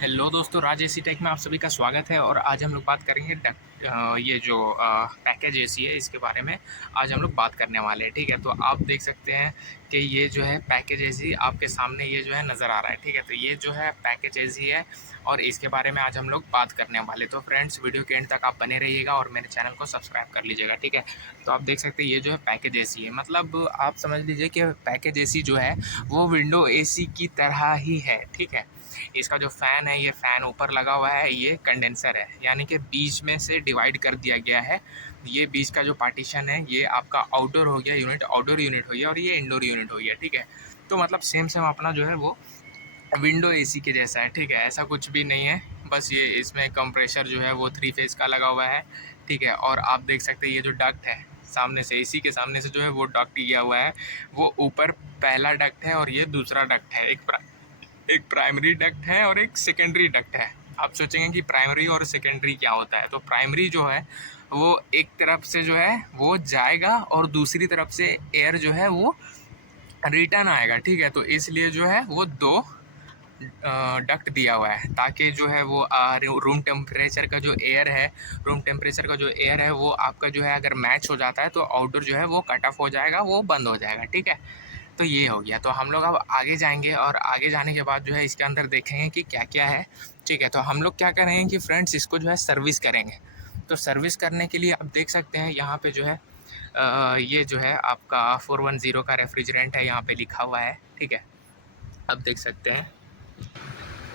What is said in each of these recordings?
Hello दोस्तों, राज AC take में आप सभी का स्वागत है। और आज हम लोग बात करेंगे ये जो पैकेज एसी है इसके बारे में आज हम लोग बात करने वाले हैं। ठीक है, तो आप देख सकते हैं कि ये जो है पैकेज एसी आपके सामने ये जो है नज़र आ रहा है। ठीक है, तो ये जो है पैकेज एसी है और इसके बारे में आज हम लोग बात करने वाले। तो फ्रेंड्स, वीडियो के एंड तक आप बने रहिएगा और मेरे चैनल को सब्सक्राइब कर लीजिएगा। ठीक है, तो आप देख सकते हैं ये जो है पैकेज एसी है। मतलब आप समझ लीजिए कि पैकेज एसी जो है वो विंडो एसी की तरह ही है। ठीक है, इसका जो फ़ैन है, ये फ़ैन ऊपर लगा हुआ है, ये कंडेंसर है, यानी कि बीच में से डिवाइड कर दिया गया है। ये बीच का जो पार्टीशन है ये आपका आउटडोर हो गया यूनिट, आउटडोर यूनिट हो गया और ये इंडोर यूनिट हो गया। ठीक है, तो मतलब सेम सेम अपना जो है वो विंडो एसी के जैसा है। ठीक है, ऐसा कुछ भी नहीं है, बस ये इसमें कंप्रेशर जो है वो 3 फेज़ का लगा हुआ है। ठीक है, और आप देख सकते हैं ये जो डक्ट है सामने से, एसी के सामने से जो है वो डक्ट किया हुआ है। वो ऊपर पहला डक्ट है और ये दूसरा डक्ट है। एक प्राइमरी डक्ट है और एक सेकेंडरी डक्ट है। आप सोचेंगे कि प्राइमरी और सेकेंडरी क्या होता है, तो प्राइमरी जो है वो एक तरफ से जो है वो जाएगा और दूसरी तरफ से एयर जो है वो रिटर्न आएगा। ठीक है, तो इसलिए जो है वो दो डक्ट दिया हुआ है ताकि जो है वो रूम टेम्परेचर का जो एयर है, रूम टेम्परेचर का जो एयर है वो आपका जो है अगर मैच हो जाता है तो आउटडोर जो है वो कट ऑफ हो जाएगा, वो बंद हो जाएगा। ठीक है, तो ये हो गया। तो हम लोग अब आगे जाएंगे और आगे जाने के बाद जो है इसके अंदर देखेंगे कि क्या क्या है। ठीक है, तो हम लोग क्या करेंगे कि फ्रेंड्स इसको जो है सर्विस करेंगे। तो सर्विस करने के लिए आप देख सकते हैं यहाँ पे जो है ये जो है आपका 410 का रेफ्रिजरेंट है, यहाँ पे लिखा हुआ है। ठीक है, आप देख सकते हैं।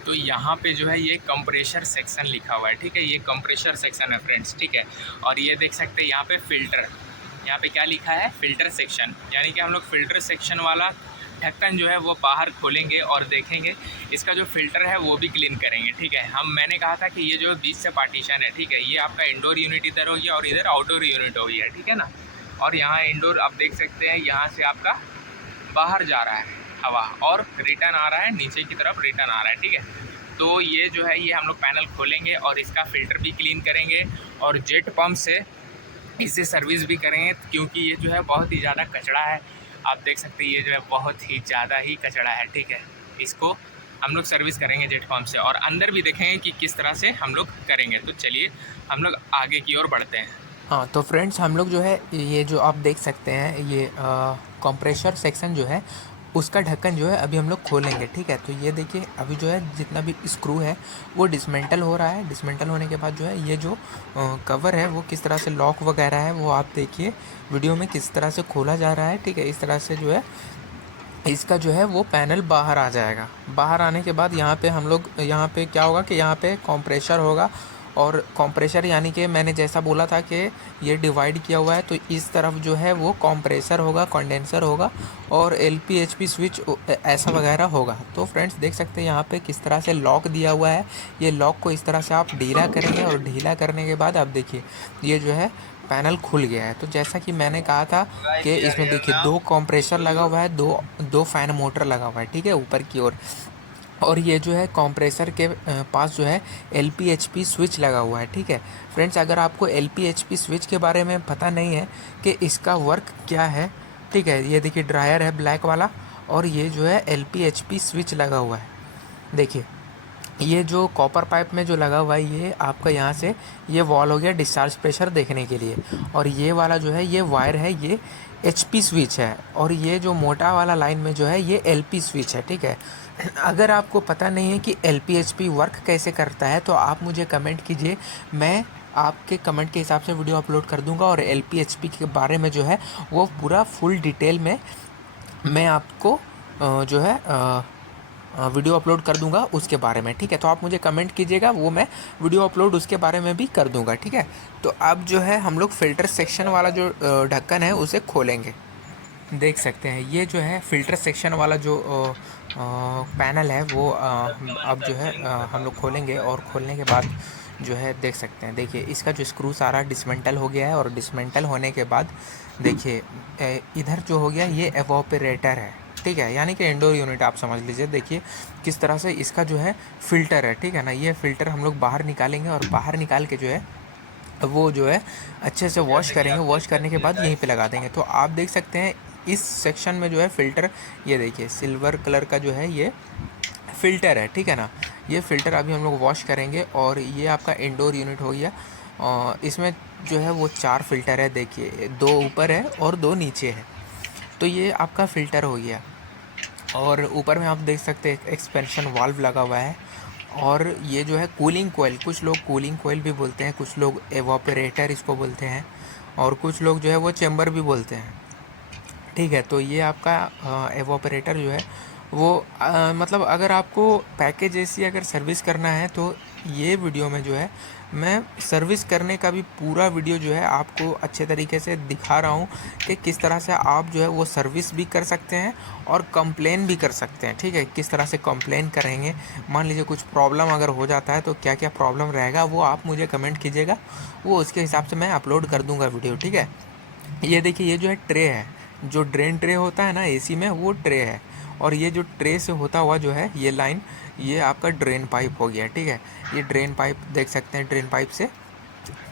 तो यहाँ पे जो है ये कंप्रेशर सेक्शन लिखा हुआ है। ठीक है, ये कंप्रेशर सेक्शन है फ्रेंड्स। ठीक है, और ये देख सकते हैं यहाँ पे फ़िल्टर, यहाँ पे क्या लिखा है, फ़िल्टर सेक्शन, यानी कि हम लोग फ़िल्टर सेक्शन वाला ढक्कन जो है वो बाहर खोलेंगे और देखेंगे इसका जो फ़िल्टर है वो भी क्लीन करेंगे। ठीक है, मैंने कहा था कि ये जो बीच से पार्टीशन है, ठीक है, ये आपका इंडोर यूनिट इधर हो गया और इधर आउटडोर यूनिट हो गया। ठीक है ना, और यहाँ इंडोर आप देख सकते हैं, यहाँ से आपका बाहर जा रहा है हवा और रिटर्न आ रहा है, नीचे की तरफ रिटर्न आ रहा है। ठीक है, तो ये जो है ये हम लोग पैनल खोलेंगे और इसका फ़िल्टर भी क्लीन करेंगे और जेट पम्प से इसे सर्विस भी करेंगे, क्योंकि ये जो है बहुत ही ज़्यादा कचरा है। आप देख सकते हैं ये जो है बहुत ही ज़्यादा ही कचरा है। ठीक है, इसको हम लोग सर्विस करेंगे जेट पम्प से और अंदर भी देखेंगे कि किस तरह से हम लोग करेंगे। तो चलिए हम लोग आगे की ओर बढ़ते हैं। हाँ, तो फ्रेंड्स हम लोग जो है ये जो आप देख सकते हैं ये कंप्रेशर सेक्शन जो है उसका ढक्कन जो है अभी हम लोग खोलेंगे। ठीक है, तो ये देखिए अभी जो है जितना भी स्क्रू है वो डिसमेंटल हो रहा है। डिसमेंटल होने के बाद जो है ये जो कवर है वो किस तरह से लॉक वगैरह है वो आप देखिए वीडियो में किस तरह से खोला जा रहा है। ठीक है, इस तरह से जो है इसका जो है वो पैनल बाहर आ जाएगा। बाहर आने के बाद यहाँ पे हम लोग यहाँ पे क्या होगा कि यहाँ पे कंप्रेशर होगा और कंप्रेशर यानी कि मैंने जैसा बोला था कि ये डिवाइड किया हुआ है, तो इस तरफ जो है वो कंप्रेसर होगा, कंडेंसर होगा और एलपीएचपी स्विच ऐसा वगैरह होगा। तो फ्रेंड्स देख सकते हैं यहाँ पे किस तरह से लॉक दिया हुआ है। ये लॉक को इस तरह से आप ढीला करेंगे और ढीला करने के बाद आप देखिए ये जो है पैनल खुल गया है। तो जैसा कि मैंने कहा था कि इसमें देखिए दो कंप्रेसर लगा हुआ है, दो फैन मोटर लगा हुआ है। ठीक है, ऊपर की ओर और ये जो है कंप्रेसर के पास जो है एलपीएचपी स्विच लगा हुआ है। ठीक है फ्रेंड्स, अगर आपको एलपीएचपी स्विच के बारे में पता नहीं है कि इसका वर्क क्या है, ठीक है, ये देखिए ड्रायर है ब्लैक वाला और ये जो है एलपीएचपी स्विच लगा हुआ है। देखिए ये जो कॉपर पाइप में जो लगा हुआ है ये आपका यहाँ से ये वॉल हो गया डिस्चार्ज प्रेशर देखने के लिए, और ये वाला जो है ये वायर है, ये एचपी स्विच है, और ये जो मोटा वाला लाइन में जो है ये एलपी स्विच है। ठीक है, अगर आपको पता नहीं है कि एलपी एचपी वर्क कैसे करता है तो आप मुझे कमेंट कीजिए, मैं आपके कमेंट के हिसाब से वीडियो अपलोड कर दूंगा और एलपी एचपी के बारे में जो है वो पूरा फुल डिटेल में मैं आपको जो है वीडियो अपलोड कर दूंगा उसके बारे में। ठीक है, तो आप मुझे कमेंट कीजिएगा, वो मैं वीडियो अपलोड उसके बारे में भी कर दूंगा। ठीक है, तो अब जो है हम लोग फ़िल्टर सेक्शन वाला जो ढक्कन है उसे खोलेंगे। देख सकते हैं ये जो है फ़िल्टर सेक्शन वाला जो पैनल है वो अब जो है हम लोग खोलेंगे और खोलने के बाद जो है देख सकते हैं, देखिए इसका जो स्क्रू सारा डिसमेंटल हो गया है और डिसमेंटल होने के बाद देखिए इधर जो हो गया ये एवोपरेटर है। ठीक है, यानी कि इंडोर यूनिट आप समझ लीजिए। देखिए किस तरह से इसका जो है फ़िल्टर है। ठीक है ना, ये फ़िल्टर हम लोग बाहर निकालेंगे और बाहर निकाल के जो है वो जो है अच्छे से वॉश करेंगे। वॉश करने के बाद यहीं पे लगा देंगे। तो आप देख सकते हैं इस सेक्शन में जो है फ़िल्टर, ये देखिए सिल्वर कलर का जो है ये फ़िल्टर है। ठीक है ना, ये फ़िल्टर अभी हम लोग वॉश करेंगे। और ये आपका इंडोर यूनिट हो गया। इसमें जो है वो 4 फ़िल्टर है, देखिए 2 ऊपर है और 2 नीचे है। तो ये आपका फ़िल्टर हो गया। और ऊपर में आप देख सकते हैं एक्सपेंशन वाल्व लगा हुआ है। और ये जो है कूलिंग कोयल, कुछ लोग कूलिंग कोयल भी बोलते हैं, कुछ लोग एवापोरेटर इसको बोलते हैं, और कुछ लोग जो है वो चैम्बर भी बोलते हैं। ठीक है, तो ये आपका एवापोरेटर जो है वो मतलब अगर आपको पैकेज एसी अगर सर्विस करना है तो ये वीडियो में जो है मैं सर्विस करने का भी पूरा वीडियो जो है आपको अच्छे तरीके से दिखा रहा हूँ कि किस तरह से आप जो है वो सर्विस भी कर सकते हैं और कंप्लेन भी कर सकते हैं। ठीक है, किस तरह से कंप्लेन करेंगे, मान लीजिए कुछ प्रॉब्लम अगर हो जाता है तो क्या क्या प्रॉब्लम रहेगा वो आप मुझे कमेंट कीजिएगा, वो उसके हिसाब से मैं अपलोड कर दूँगा वीडियो। ठीक है, ये देखिए ये जो है ट्रे है, जो ड्रेन ट्रे होता है ना एसी में, वो ट्रे है। और ये जो ट्रे से होता हुआ जो है ये लाइन, ये आपका ड्रेन पाइप हो गया। ठीक है, ये ड्रेन पाइप देख सकते हैं, ड्रेन पाइप से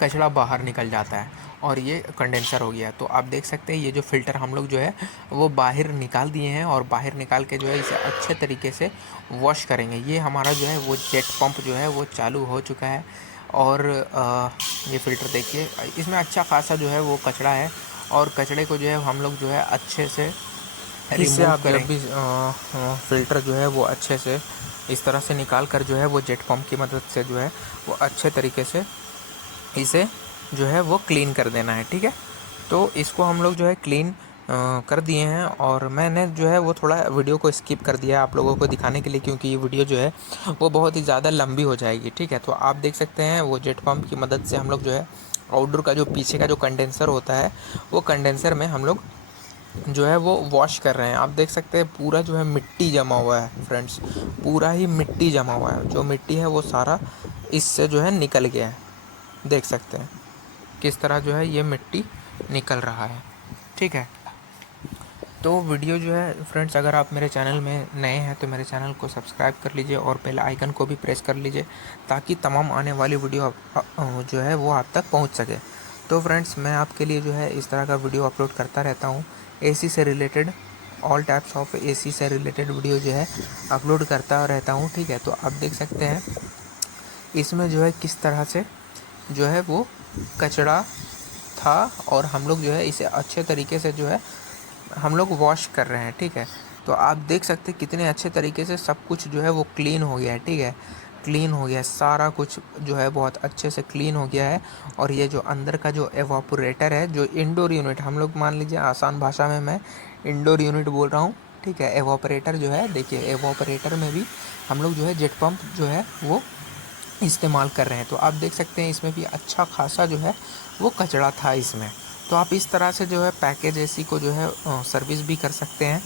कचरा बाहर निकल जाता है। और ये कंडेंसर हो गया। तो आप देख सकते हैं ये जो फ़िल्टर हम लोग जो है वो बाहर निकाल दिए हैं, और बाहर निकाल के जो है इसे अच्छे तरीके से वॉश करेंगे। ये हमारा जो है वो जेट पंप जो है वो चालू हो चुका है। और ये फ़िल्टर देखिए, इसमें अच्छा खासा जो है वो कचरा है, और कचड़े को जो है हम लोग जो है अच्छे से इससे आप जब भी फ़िल्टर जो है वो अच्छे से इस तरह से निकाल कर जो है वो जेट पंप की मदद से जो है वो अच्छे तरीके से इसे जो है वो क्लीन कर देना है। ठीक है, तो इसको हम लोग जो है क्लीन कर दिए हैं। और मैंने जो है वो थोड़ा वीडियो को स्किप कर दिया आप लोगों को दिखाने के लिए, क्योंकि ये वीडियो जो है वो बहुत ही ज़्यादा लंबी हो जाएगी। ठीक है, तो आप देख सकते हैं वो जेट पंप की मदद से हम लोग जो है आउटडोर का जो पीछे का जो कंडेंसर होता है, वो कंडेंसर में हम लोग जो है वो वॉश कर रहे हैं। आप देख सकते हैं पूरा जो है मिट्टी जमा हुआ है फ्रेंड्स, पूरा ही मिट्टी जमा हुआ है। जो मिट्टी है वो सारा इससे जो है निकल गया है, देख सकते हैं किस तरह जो है ये मिट्टी निकल रहा है। ठीक है, तो वीडियो जो है फ्रेंड्स, अगर आप मेरे चैनल में नए हैं तो मेरे चैनल को सब्सक्राइब कर लीजिए और बेल आइकन को भी प्रेस कर लीजिए, ताकि तमाम आने वाली वीडियो जो है वो आप तक पहुंच सके। तो फ्रेंड्स, मैं आपके लिए जो है इस तरह का वीडियो अपलोड करता रहता हूं, एसी से related, all types of AC से रिलेटेड वीडियो जो है अपलोड करता रहता हूँ। ठीक है, तो आप देख सकते हैं इसमें जो है किस तरह से जो है वो कचरा था, और हम लोग जो है इसे अच्छे तरीके से जो है हम लोग वॉश कर रहे हैं। ठीक है, तो आप देख सकते हैं कितने अच्छे तरीके से सब कुछ जो है वो क्लीन हो गया है। ठीक है, क्लीन हो गया है, सारा कुछ जो है बहुत अच्छे से क्लीन हो गया है। और ये जो अंदर का जो एवापोरेटर है, जो इंडोर यूनिट, हम लोग मान लीजिए आसान भाषा में मैं इंडोर यूनिट बोल रहा हूँ। ठीक है, एवापोरेटर जो है, देखिए एवापोरेटर में भी हम लोग जो है जेट पंप जो है वो इस्तेमाल कर रहे हैं। तो आप देख सकते हैं इसमें भी अच्छा खासा जो है वो कचरा था इसमें। तो आप इस तरह से जो है पैकेज एसी को जो है सर्विस भी कर सकते हैं।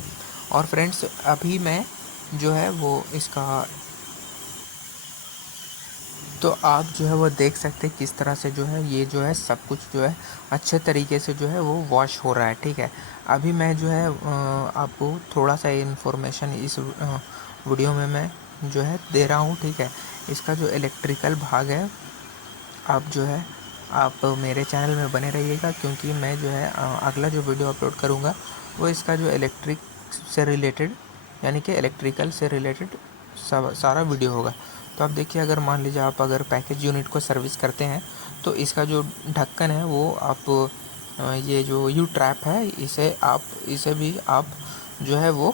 और फ्रेंड्स, अभी मैं जो है वो इसका, तो आप जो है वो देख सकते हैं किस तरह से जो है ये जो है सब कुछ जो है अच्छे तरीके से जो है वो वॉश हो रहा है। ठीक है, अभी मैं जो है आपको थोड़ा सा इन्फॉर्मेशन इस वीडियो में मैं जो है दे रहा हूँ। ठीक है, इसका जो इलेक्ट्रिकल भाग है, आप जो है आप मेरे चैनल में बने रहिएगा, क्योंकि मैं जो है अगला जो वीडियो अपलोड करूँगा वो इसका जो इलेक्ट्रिक से रिलेटेड, यानी कि इलेक्ट्रिकल से रिलेटेड सारा वीडियो होगा। तो आप देखिए, अगर मान लीजिए आप अगर पैकेज यूनिट को सर्विस करते हैं तो इसका जो ढक्कन है वो आप ये जो यू ट्रैप है इसे भी आप जो है वो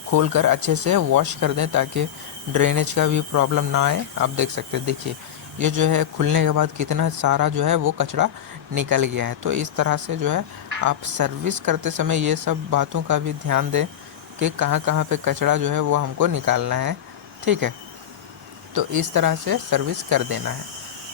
खोल कर अच्छे से वॉश कर दें, ताकि ड्रेनेज का भी प्रॉब्लम ना आए। आप देख सकते हैं, देखिए ये जो है खुलने के बाद कितना सारा जो है वो कचरा निकल गया है। तो इस तरह से जो है आप सर्विस करते समय ये सब बातों का भी ध्यान दें कि कहाँ कहाँ पे कचरा जो है वो हमको निकालना है। ठीक है, तो इस तरह से सर्विस कर देना है।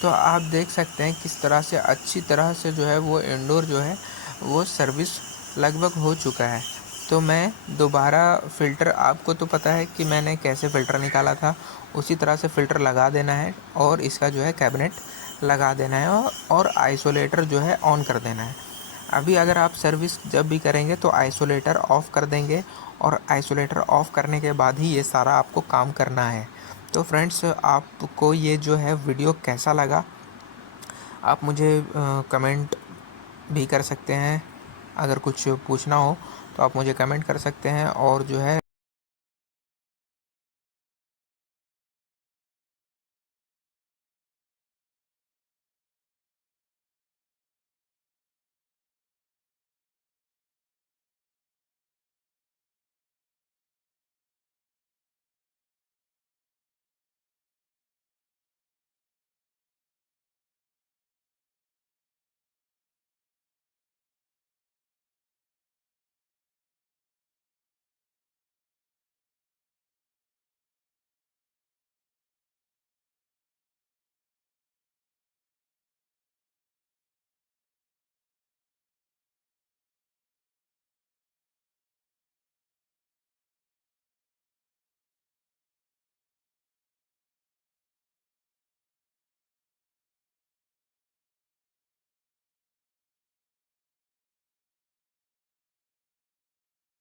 तो आप देख सकते हैं किस तरह से अच्छी तरह से जो है वो इंडोर जो है वो सर्विस लगभग हो चुका है। तो मैं दोबारा फ़िल्टर, आपको तो पता है कि मैंने कैसे फ़िल्टर निकाला था, उसी तरह से फ़िल्टर लगा देना है और इसका जो है कैबिनेट लगा देना है, और आइसोलेटर जो है ऑन कर देना है। अभी अगर आप सर्विस जब भी करेंगे तो आइसोलेटर ऑफ़ कर देंगे, और आइसोलेटर ऑफ़ करने के बाद ही ये सारा आपको काम करना है। तो फ्रेंड्स, आपको ये जो है वीडियो कैसा लगा, आप मुझे कमेंट भी कर सकते हैं। अगर कुछ पूछना हो तो आप मुझे कमेंट कर सकते हैं, और जो है